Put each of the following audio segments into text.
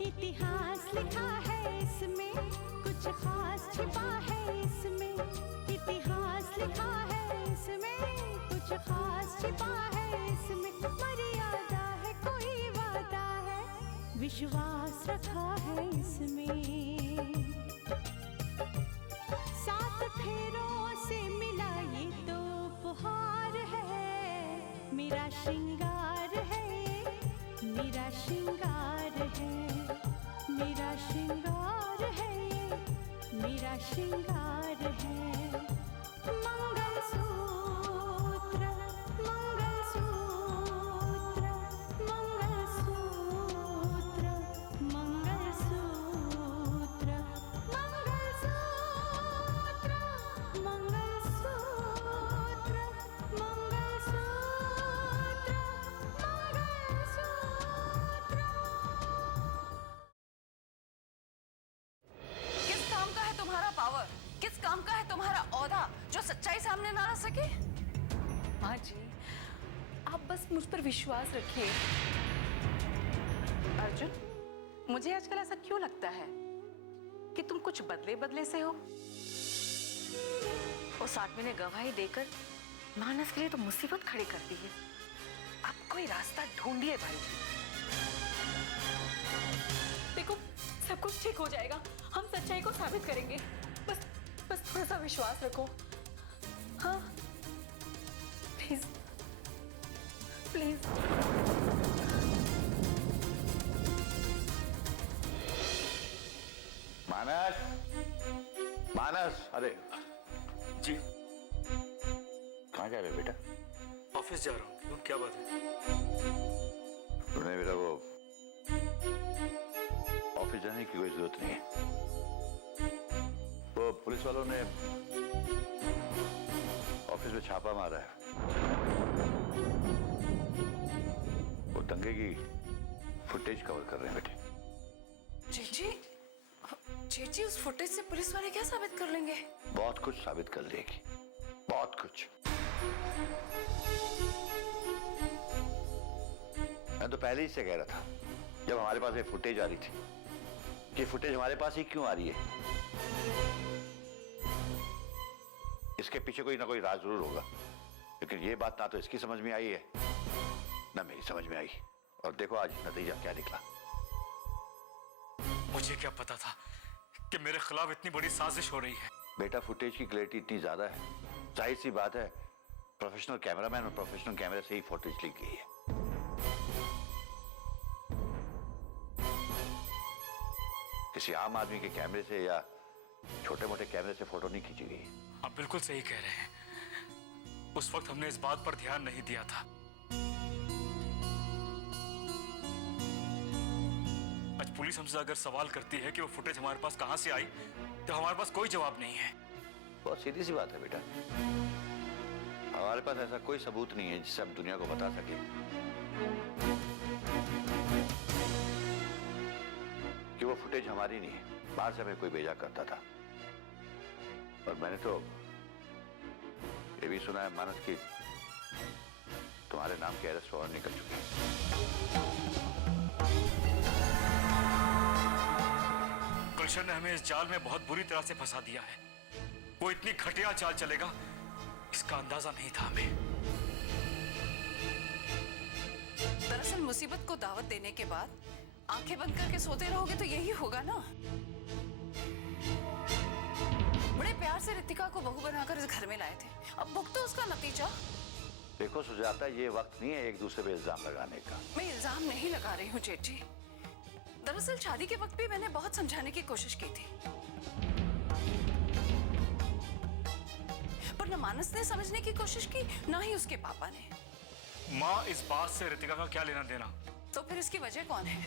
इतिहास लिखा है इसमें, कुछ खास छिपा है इसमें। इतिहास लिखा है इसमें, कुछ खास छिपा है इसमें। मर्यादा है, कोई वादा है, विश्वास रखा है इसमें। सात फेरों से मिला ये तो उपहार है। मेरा श्रृंगार है, मेरा श्रृंगार है, मेरा श्रृंगार है, मेरा श्रृंगार है। मंगलसूत्र, मंगलसूत्र, मंगलसूत्र, मंगलसूत्र, मंगलसूत्र, मंगलसूत्र, किस काम का है तुम्हारा पावर? किस काम का है तुम्हारा औहदा जो सच्चाई सामने ना ला सके? माँ जी, आप बस मुझ पर विश्वास रखिए। अर्जुन, मुझे आजकल ऐसा क्यों लगता है कि तुम कुछ बदले बदले से हो? उस आदमी ने गवाही देकर मानस के लिए तो मुसीबत खड़ी कर दी है। अब कोई रास्ता ढूंढिए भाई। देखो, सब कुछ ठीक हो जाएगा। हम सच्चाई को साबित करेंगे। बस थोड़ा सा विश्वास रखो। हाँ, प्लीज प्लीज। मानस, मानस, अरे जी कहाँ जा रहे बेटा? ऑफिस जा रहा हूँ। क्यों, क्या बात है? तूने मेरा वो ऑफिस जाने की कोई जरूरत नहीं है। वो पुलिस वालों ने ऑफिस में छापा मारा है। वो दंगे की फुटेज कवर कर रहे हैं बेटे। जेठी, उस फुटेज से पुलिस वाले क्या साबित कर लेंगे? बहुत कुछ साबित कर लेगी, बहुत कुछ। मैं तो पहले ही से कह रहा था जब हमारे पास ये फुटेज आ रही थी कि फुटेज हमारे पास ही क्यों आ रही है। इसके पीछे कोई ना कोई राज जरूर होगा, लेकिन ये बात ना तो इसकी समझ में आई है ना मेरी समझ में आई। और देखो आज नतीजा क्या निकला। मुझे क्या पता था कि मेरे खिलाफ इतनी बड़ी साजिश हो रही है। बेटा, फुटेज की क्लैरिटी इतनी ज्यादा है, जाहिर सी बात है प्रोफेशनल कैमरामैन और प्रोफेशनल कैमरे से ही फुटेज ली गई है। किसी आम आदमी के कैमरे से या छोटे मोटे कैमरे से फोटो नहीं खींची गई। आप बिल्कुल सही कह रहे हैं। उस वक्त हमने इस बात पर ध्यान नहीं दिया था। आज पुलिस हमसे अगर सवाल करती है कि वो फुटेज हमारे पास कहां से आई, तो हमारे पास कोई जवाब नहीं है। बहुत सीधी सी बात है बेटा, हमारे पास ऐसा कोई सबूत नहीं है जिससे हम दुनिया को बता सके कि वो फुटेज हमारी नहीं है, बाहर से हमें कोई भेजा करता था। और मैंने तो ये भी सुना है मानस की तुम्हारे नाम के अरेस्ट वारंट निकल चुके हैं। गुलशन ने हमें इस जाल में बहुत बुरी तरह से फंसा दिया है। वो इतनी घटिया चाल चलेगा इसका अंदाजा नहीं था हमें। दरअसल मुसीबत को दावत देने के बाद आंखें बंद करके सोते रहोगे तो यही होगा ना। बड़े प्यार से रितिका को बहू बनाकर इस घर में लाए थे, अब भुगतो उसका नतीजा। देखो सुजाता, ये वक्त नहीं है एक दूसरे पे इल्जाम लगाने का। मैं इल्जाम नहीं लगा रही हूँ जेठी। दरअसल शादी के वक्त भी मैंने बहुत समझाने की कोशिश की थी, पर न मानस ने समझने की कोशिश की, ना ही उसके पापा ने। माँ, इस बात से रितिका का क्या लेना देना? तो फिर इसकी वजह कौन है?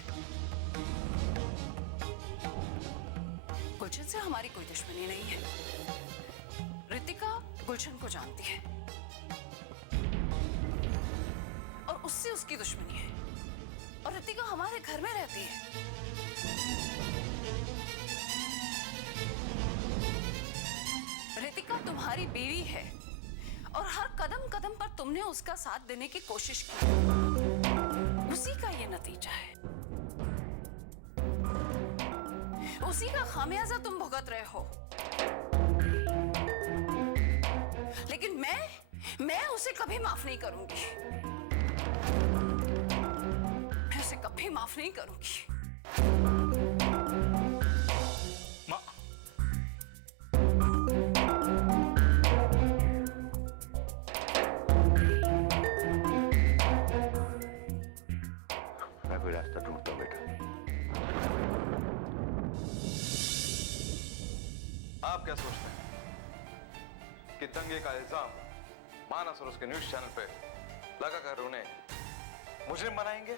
गुलशन से हमारी कोई दुश्मनी नहीं है। रितिका गुलशन को जानती है और उससे उसकी दुश्मनी है। और रितिका हमारे घर में रहती है। रितिका तुम्हारी बीवी है और हर कदम कदम पर तुमने उसका साथ देने की कोशिश की। उसी का ये नतीजा है। उसी का खामियाजा तुम भुगत रहे हो। लेकिन मैं उसे कभी माफ नहीं करूंगी। मैं उसे कभी माफ नहीं करूंगी। माँ, मैं कोई रास्ता ढूंढता हूँ बेटा। आप क्या सोचते हैं कि दंगे का इल्जाम मानस और उसके न्यूज चैनल पे लगाकर उन्हें मुजरिम बनाएंगे?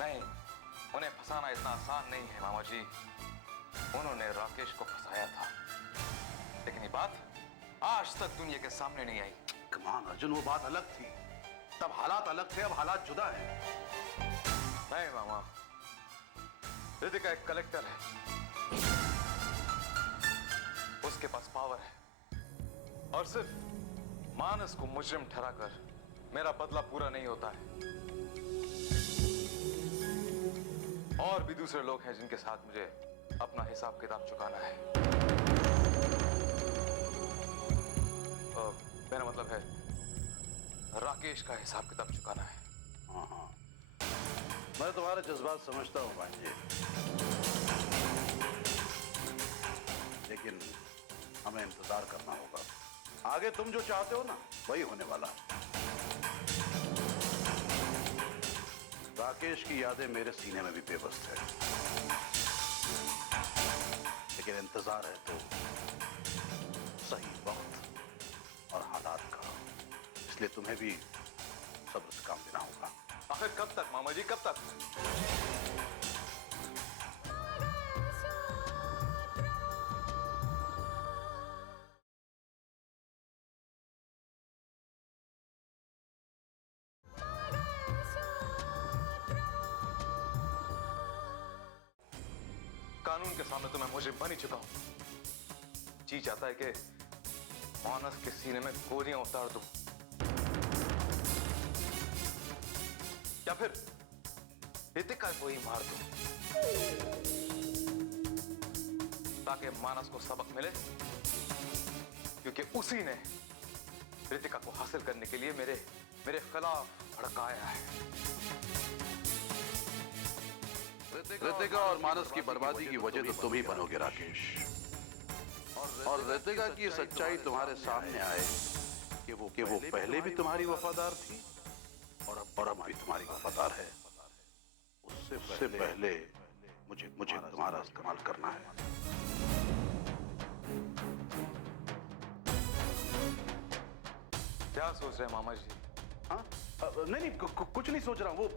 नहीं, उन्हें फंसाना इतना आसान नहीं है मामा जी। उन्होंने राकेश को फंसाया था, लेकिन ये बात आज तक दुनिया के सामने नहीं आई। कमान अर्जुन, वो बात अलग थी, तब हालात अलग थे, अब हालात जुदा हैं। नहीं मामा, रितिका एक कलेक्टर है, उसके पास पावर है, और सिर्फ मानस को मुजरिम ठहराकर मेरा बदला पूरा नहीं होता है। और भी दूसरे लोग हैं जिनके साथ मुझे अपना हिसाब किताब चुकाना है। मेरा मतलब है राकेश का हिसाब किताब चुकाना है। हाँ हाँ, मैं तुम्हारे जज्बात समझता हूँ भांजे, लेकिन हमें इंतजार करना होगा। आगे तुम जो चाहते हो ना, वही होने वाला है। राकेश की यादें मेरे सीने में भी बेबस है, लेकिन इंतजार है तो सही वक्त और हालात का, इसलिए तुम्हें भी सब्र से काम लेना होगा। आखिर कब तक मामा जी, कब तक? कानून के सामने तो मैं मुजरिम बन ही चुका हूं। जी चाहता है कि मानस के सीने में गोलियां उतार दूं, या फिर रितिका को ही मार दूं, ताकि मानस को सबक मिले, क्योंकि उसी ने रितिका को हासिल करने के लिए मेरे खिलाफ भड़काया है। रितिका और मानस की बर्बादी की वजह तो तुम ही बनोगे राकेश, और रितिका की सच्चाई तुम्हारे सामने आए कि वो पहले भी तुम्हारी वफादार थी और अब भी तुम्हारी वफादार है। उससे पहले मुझे तुम्हारा इस्तेमाल करना है। क्या सोच रहे हैं मामा जी? हाँ? नहीं, कुछ नहीं सोच रहा हूँ। वो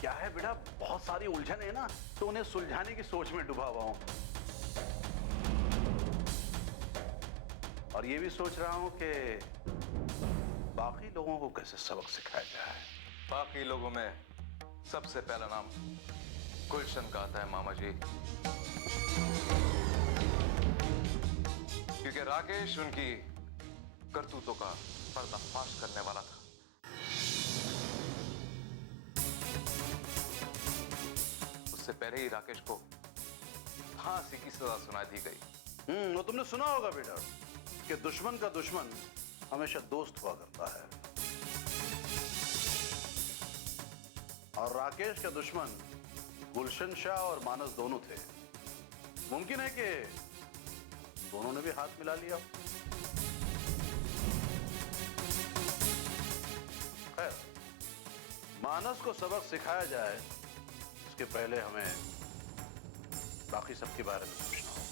क्या है बेटा, बहुत सारी उलझन है ना, तो उन्हें सुलझाने की सोच में डूबा हुआ हूँ। और ये भी सोच रहा हूँ कि बाकी लोगों को कैसे सबक सिखाया जाए। बाकी लोगों में सबसे पहला नाम गुलशन का आता है मामा जी, क्योंकि राकेश उनकी करतूतों का पर्दाफाश करने वाला था। उससे पहले ही राकेश को फांसी की सजा सुना दी गई। वो तुमने सुना होगा बेटा कि दुश्मन का दुश्मन हमेशा दोस्त हुआ करता है, और राकेश का दुश्मन गुलशन शाह और मानस दोनों थे। मुमकिन है कि दोनों ने भी हाथ मिला लिया। खैर, मानस को सबक सिखाया जाए इसके पहले हमें बाकी सबके बारे में सोचना होगा।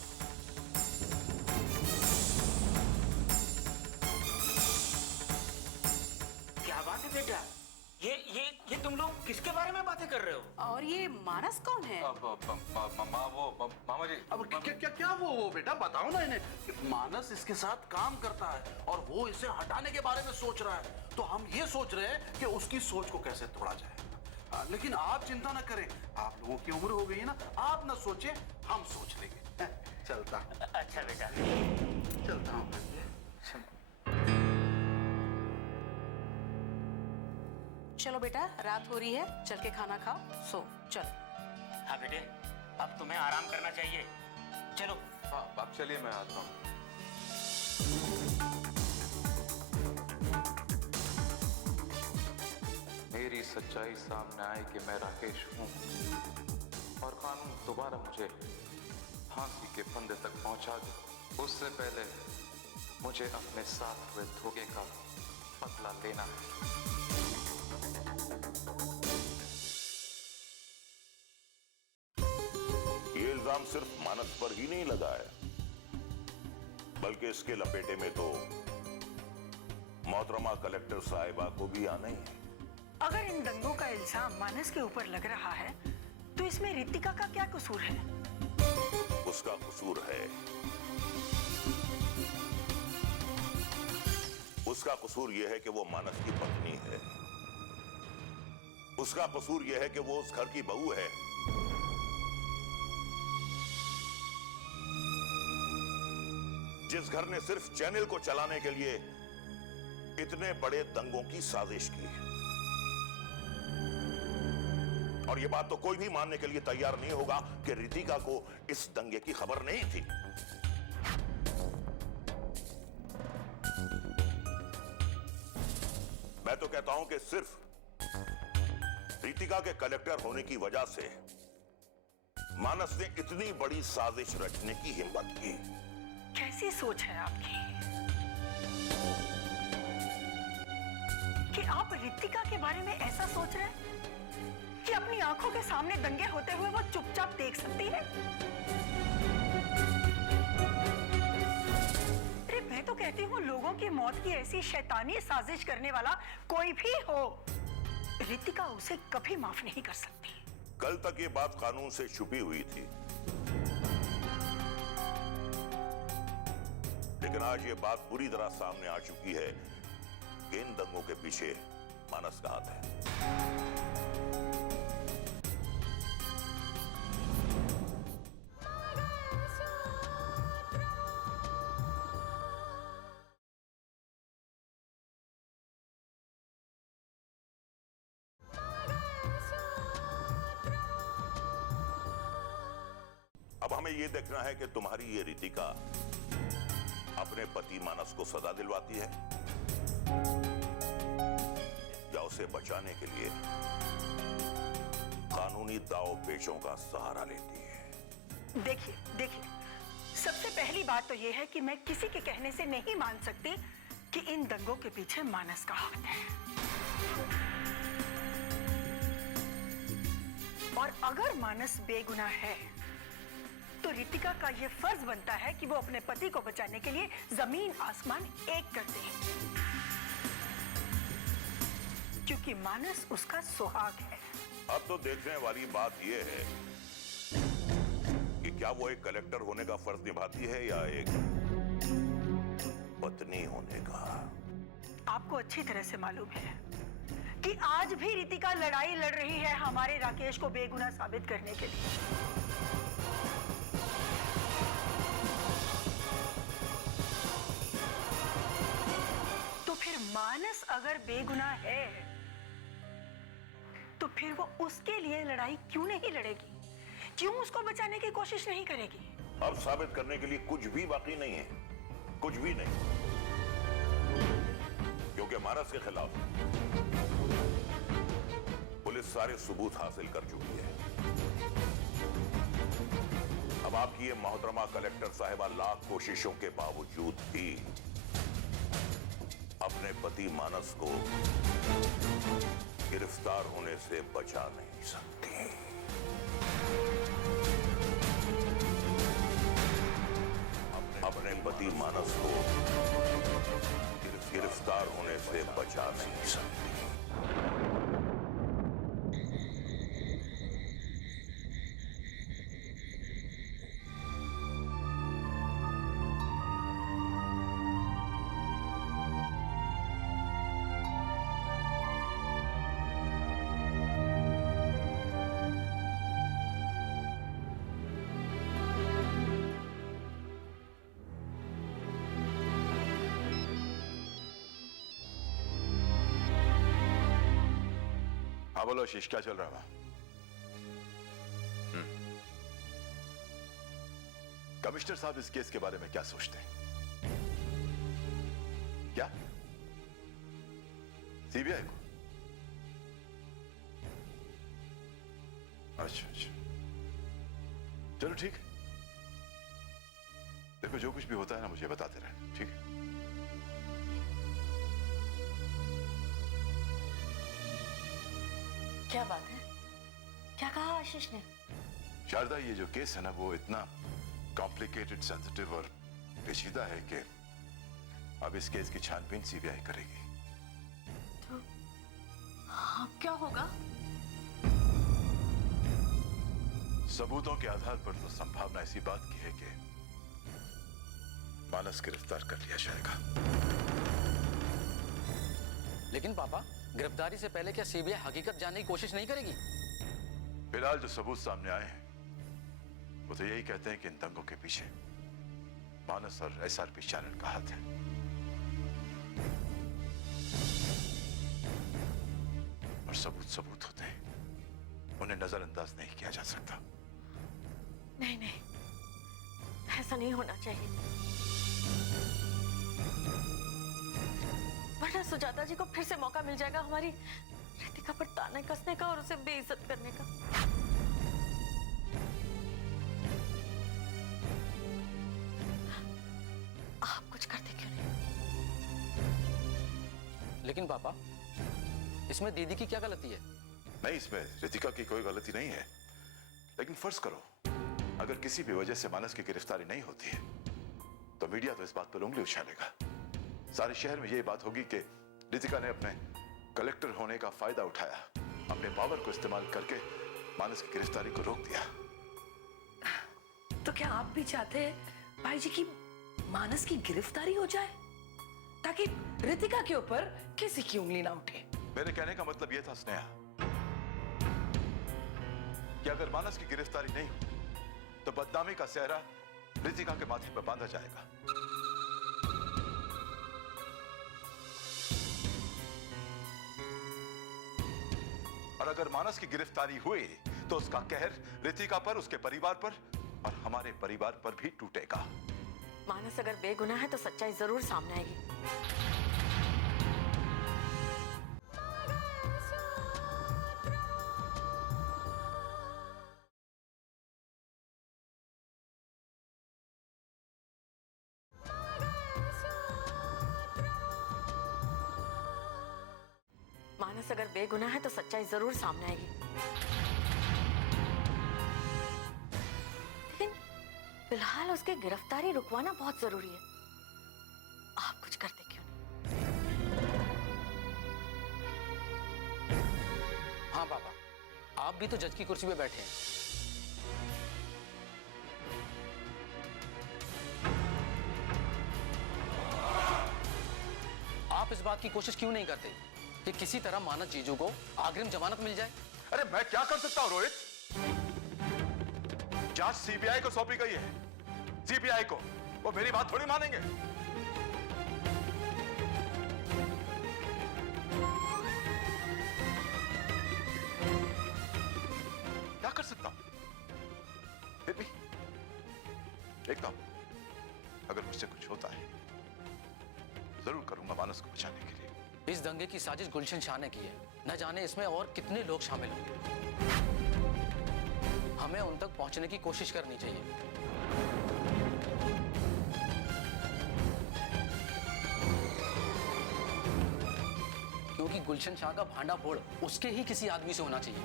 क्या बात है बेटा, ये तुम लोग किसके बारे में बातें कर रहे हो? और ये मानस कौन है? मामा जी, अब क्या वो बेटा बताओ ना इन्हें कि मानस इसके साथ काम करता है और वो इसे हटाने के बारे में सोच रहा है, तो हम ये सोच रहे हैं कि उसकी सोच को कैसे तोड़ा जाए। लेकिन आप चिंता ना करें, आप लोगों की उम्र हो गई है ना, आप ना सोचें, हम सोच लेंगे। चलता अच्छा बेटा, चलता हूँ। चलो बेटा, रात हो रही है, चल के खाना खाओ, सो चलो। हाँ बेटे, अब तुम्हें आराम करना चाहिए। चलो। हाँ आप चलिए, मैं आता हूँ। मेरी सच्चाई सामने आए कि मैं राकेश हूं और कानून दोबारा मुझे फांसी के फंदे तक पहुंचा दे, उससे पहले मुझे अपने साथ हुए धोखे का बदला लेना है। ये इल्जाम सिर्फ मानस पर ही नहीं लगा है, बल्कि इसके लपेटे में तो मोहतरमा कलेक्टर साहिबा को भी आना ही है। अगर इन दंगों का इल्जाम मानस के ऊपर लग रहा है तो इसमें रितिका का क्या कसूर है? उसका कसूर है, उसका कसूर यह है कि वो मानस की पत्नी है। उसका कसूर यह है कि वो उस घर की बहू है। जिस घर ने सिर्फ चैनल को चलाने के लिए इतने बड़े दंगों की साजिश की। और यह बात तो कोई भी मानने के लिए तैयार नहीं होगा कि रितिका को इस दंगे की खबर नहीं थी। मैं तो कहता हूं कि सिर्फ रितिका के कलेक्टर होने की वजह से मानस ने इतनी बड़ी साजिश रचने की हिम्मत की। कैसी सोच है आपकी कि आप रितिका के बारे में ऐसा सोच रहे हैं कि अपनी आंखों के सामने दंगे होते हुए वो चुपचाप देख सकती है? अरे मैं तो कहती हूँ लोगों की मौत की ऐसी शैतानी साजिश करने वाला कोई भी हो, रितिका उसे कभी माफ नहीं कर सकती। कल तक ये बात कानून से छुपी हुई थी, लेकिन आज ये बात पूरी तरह सामने आ चुकी है कि इन दंगों के पीछे मानस का हाथ है। अब हमें यह देखना है कि तुम्हारी ये रितिका अपने पति मानस को सजा दिलवाती है या उसे बचाने के लिए कानूनी दांव पेचों का सहारा लेती है। देखिए, सबसे पहली बात तो यह है कि मैं किसी के कहने से नहीं मान सकती कि इन दंगों के पीछे मानस का हाथ है। और अगर मानस बेगुनाह है तो रितिका का यह फर्ज बनता है कि वो अपने पति को बचाने के लिए जमीन आसमान एक कर दे, क्योंकि मानस उसका सुहाग है। अब तो देखने वाली बात यह है कि क्या वो एक कलेक्टर होने का फर्ज निभाती है या एक पत्नी होने का। आपको अच्छी तरह से मालूम है कि आज भी रितिका लड़ाई लड़ रही है हमारे राकेश को बेगुनाह साबित करने के लिए। तो फिर मानस अगर बेगुनाह है तो फिर वो उसके लिए लड़ाई क्यों नहीं लड़ेगी? क्यों उसको बचाने की कोशिश नहीं करेगी? अब साबित करने के लिए कुछ भी बाकी नहीं है, कुछ भी नहीं, क्योंकि मानस के खिलाफ पुलिस सारे सबूत हासिल कर चुकी है। अब आपकी ये मोहतरमा कलेक्टर साहिबा लाख कोशिशों के बावजूद भी अपने पति मानस को गिरफ्तार होने से बचा नहीं सकती। अपने पति मानस को गिरफ्तार होने से बचा नहीं सकती। हाँ बोलो शीश, क्या चल रहा है? कमिश्नर साहब इस केस के बारे में क्या सोचते हैं? क्या सीबीआई को? अच्छा अच्छा, चलो ठीक है। देखो जो कुछ भी होता है ना, मुझे बताते रहना, ठीक है? क्या बात है? क्या कहा आशीष ने? शारदा, ये जो केस है ना, वो इतना कॉम्प्लिकेटेड, सेंसिटिव और पेचीदा है कि अब इस केस की छानबीन सीबीआई करेगी। तो अब क्या होगा? सबूतों के आधार पर तो संभावना ऐसी बात की है कि मानस गिरफ्तार कर लिया जाएगा। लेकिन पापा, गिरफ्तारी से पहले क्या सीबीआई हकीकत जानने की कोशिश नहीं करेगी? फिलहाल जो सबूत सामने आए हैं वो तो यही कहते हैं कि इन दंगों के पीछे मानस और एसआरपी चैनल का हाथ है। और सबूत सबूत होते हैं, उन्हें नजरअंदाज नहीं किया जा सकता। नहीं नहीं, ऐसा नहीं होना चाहिए, वरना सुजाता जी को फिर से मौका मिल जाएगा हमारी रितिका पर ताने कसने का और उसे बेइज्जत करने का। आप कुछ करते क्यों नहीं? लेकिन पापा, इसमें दीदी की क्या गलती है? नहीं, इसमें रितिका की कोई गलती नहीं है, लेकिन फर्ज करो अगर किसी भी वजह से मानस की गिरफ्तारी नहीं होती है तो मीडिया तो इस बात पर उंगली उछालेगा। सारे शहर में यह बात होगी कि रितिका ने अपने कलेक्टर होने का फायदा उठाया, अपने पावर को इस्तेमाल करके मानस की गिरफ्तारी को रोक दिया। तो क्या आप भी चाहते हैं भाई जी की मानस की गिरफ्तारी हो जाए ताकि रितिका के ऊपर किसी की उंगली ना उठे? मेरे कहने का मतलब यह था स्नेहा कि अगर मानस की गिरफ्तारी नहीं हुई तो बदनामी का सेहरा रितिका के माथे पर बांधा जाएगा। और अगर मानस की गिरफ्तारी हुई तो उसका कहर रितिका पर, उसके परिवार पर और हमारे परिवार पर भी टूटेगा। मानस अगर बेगुनाह है तो सच्चाई जरूर सामने आएगी। मानस अगर बेगुनाह है तो सच्चाई जरूर सामने आएगी। लेकिन फिलहाल उसकी गिरफ्तारी रुकवाना बहुत जरूरी है। आप कुछ करते क्यों नहीं? हाँ पापा, आप भी तो जज की कुर्सी पे बैठे हैं। आप इस बात की कोशिश क्यों नहीं करते कि किसी तरह मानस जीजू को अग्रिम जमानत मिल जाए? अरे मैं क्या कर सकता हूं रोहित? जांच सीबीआई को सौंपी गई है। सीबीआई को, वो मेरी बात थोड़ी मानेंगे। क्या कर सकता हूं? फिर भी देखता हूं, अगर मुझसे कुछ होता है तो जरूर करूंगा मानस को बचाने के लिए। इस दंगे की साजिश गुलशन शाह ने की है। न जाने इसमें और कितने लोग शामिल होंगे। हमें उन तक पहुंचने की कोशिश करनी चाहिए। क्योंकि गुलशन शाह का भांडा फोड़ उसके ही किसी आदमी से होना चाहिए।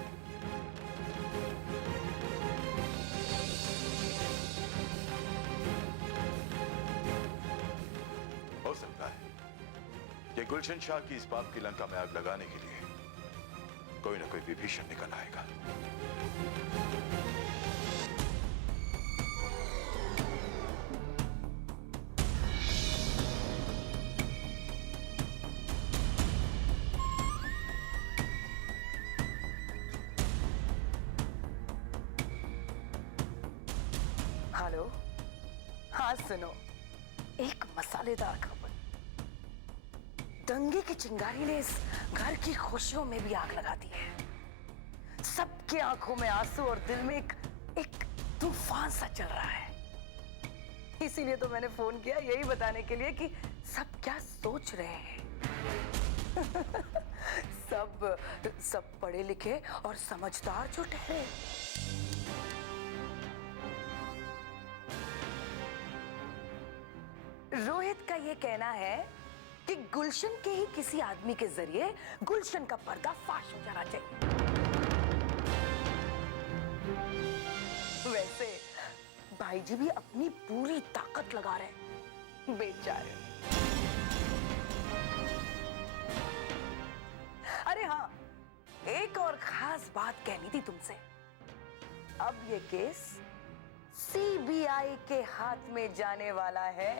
हो सकता है कि गुलशन शाह की इस पाप की लंका में आग लगाने के लिए कोई ना कोई विभीषण निकल आएगा। हेलो, हाँ सुनो, एक मसालेदार खबर। दंगे की चिंगारी ने इस घर की खुशियों में भी आग लगा दी है। सबकी आंखों में आंसू और दिल में एक तूफान सा चल रहा है। इसीलिए तो मैंने फोन किया, यही बताने के लिए कि सब क्या सोच रहे हैं। सब पढ़े लिखे और समझदार जो ठहरे। रोहित का ये कहना है कि गुलशन के ही किसी आदमी के जरिए गुलशन का पर्दा फाश हो जाना चाहिए। वैसे भाई जी भी अपनी पूरी ताकत लगा रहे, बेचारे। अरे हाँ, एक और खास बात कहनी थी तुमसे। अब ये केस सीबीआई के हाथ में जाने वाला है।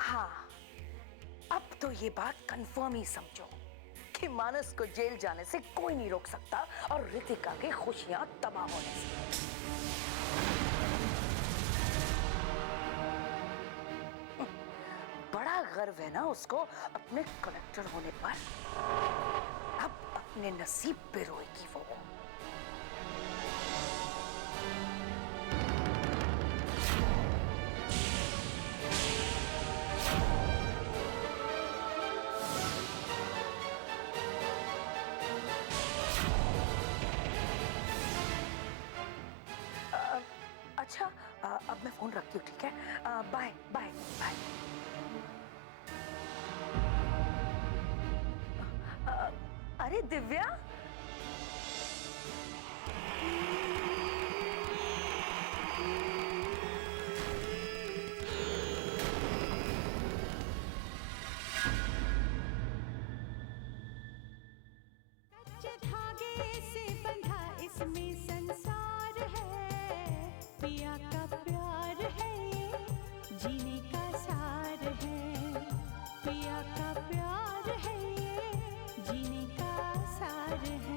हाँ, अब तो ये बात कंफर्म ही समझो कि मानस को जेल जाने से कोई नहीं रोक सकता और रितिका की खुशियां तबाह होने से। बड़ा गर्व है ना उसको अपने कलेक्टर होने पर। अब अपने नसीब पे रोएगी वो। अच्छा, अब मैं फोन रखती हूँ, ठीक है? Bye bye bye. अरे दिव्या, कच्चे धागे से बंधा इसमें संसार है, पिया का प्यार है ये जीने का सार है, पिया का प्यार है ये जीने का सार है।